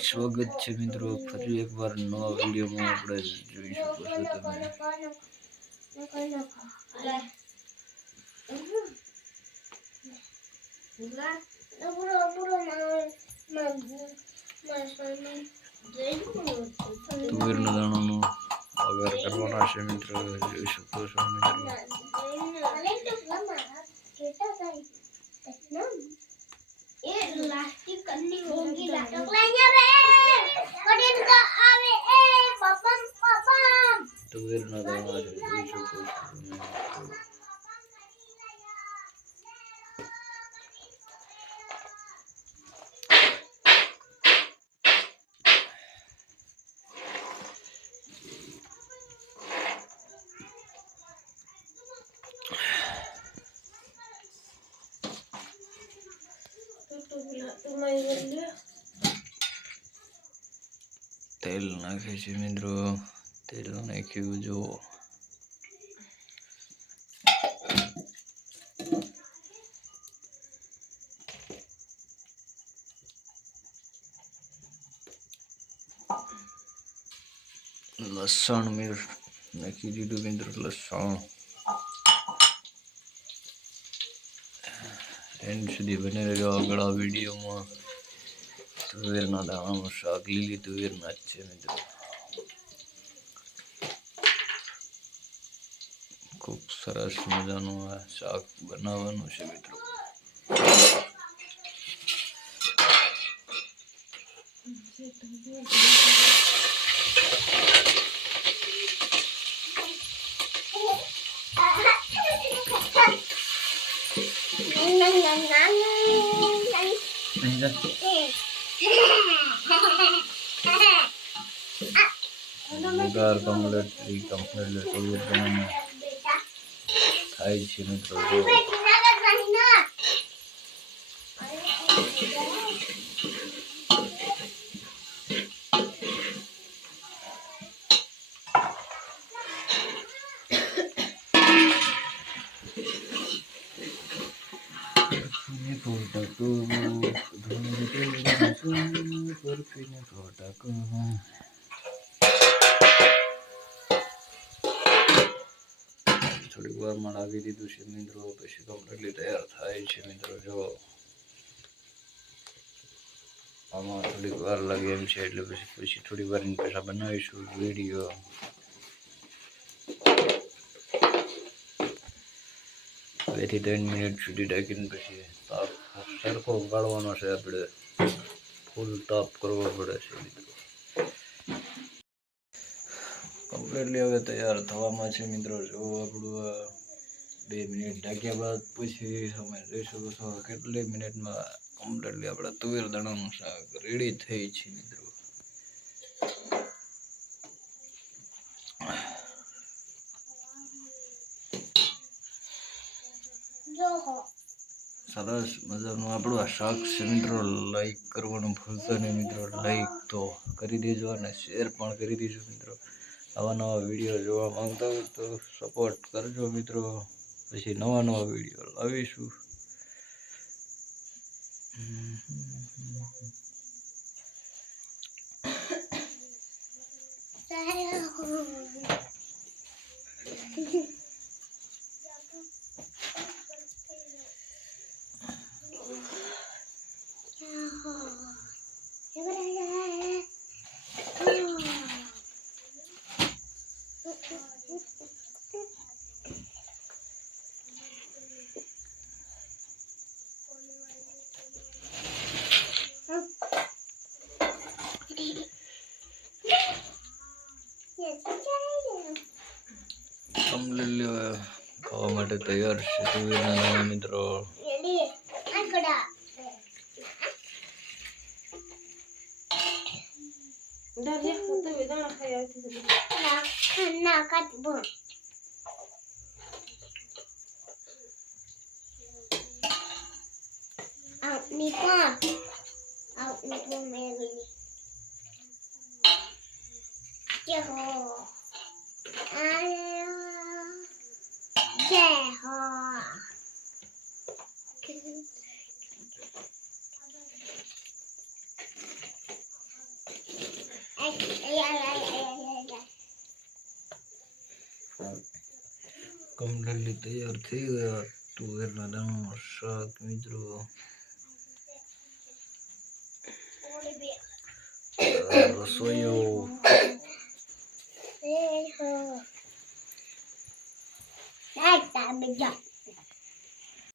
સ્વાગત છે મિત્રો ફરી એકવાર નવા વિડીયોમાં આપણે જોઈ શકો છો તમે તુવેરના દાણાનું વઘાર કરવાના છે મિત્રો જોઈ શકો છો મિત્રો તુવેરના દાણા છે જોઈ શકો છો તેલ નાખે છે મિત્રો તેલ નાખ્યું જો લસણ નાખી દીધું મિત્રો લસણ એન્ડ સુધી બને રહેજો આગળ આ વિડીયોમાં તુવેરના દાણાનું શાક લીલી તુવેરના જ છે મિત્રો ખૂબ સરસ મજાનું આ શાક બનાવવાનું છે મિત્રો વઘાર કમ્પ્લીટ તુવેર બનાવીને થાય છે મિત્રો થોડીક વારમાં લાગી દીધું છે મિત્રો પછી કમ્પ્લીટલી તૈયાર થાય છે મિત્રો જો આમાં થોડીક વાર લાગે એમ છે એટલે પછી થોડી વાર પહેલા બનાવીશું વિડીયો 2 થી 3 મિનિટ સુધી ઢાંકીને પછી તાપ સરખો ગાળવાનો છે આપણે ફૂલ તાપ કરવો પડે છે મિત્રો કમ્પ્લીટલી હવે તૈયાર થવામાં છે મિત્રો જો આપણું 2 મિનિટ ઢાંક્યા બાદ પછી તમે જોઈ શકો છો કેટલી મિનિટમાં કમ્પ્લીટલી આપણા તુવેર દાણાનું શાક રેડી થઈ છે મિત્રો સરસ મજાનું આપણું આ શાક છે મિત્રો લાઈક કરવાનું ભૂલતા નહીં મિત્રો લાઈક તો કરી દેજો અને શેર પણ કરી દેજો મિત્રો આવા નવા વિડીયો જોવા માંગતા હોય તો સપોર્ટ કરજો મિત્રો પછી નવા વિડીયો લાવીશું કમ્પ્લીટલી ખાવા માટે તૈયાર છે તુવેરના દાણા મિત્રો કમ્પ્લીટલી તૈયાર થઈ ગયા તુવેરના દાણાનું શાક મિત્રો. રસોઈઓ That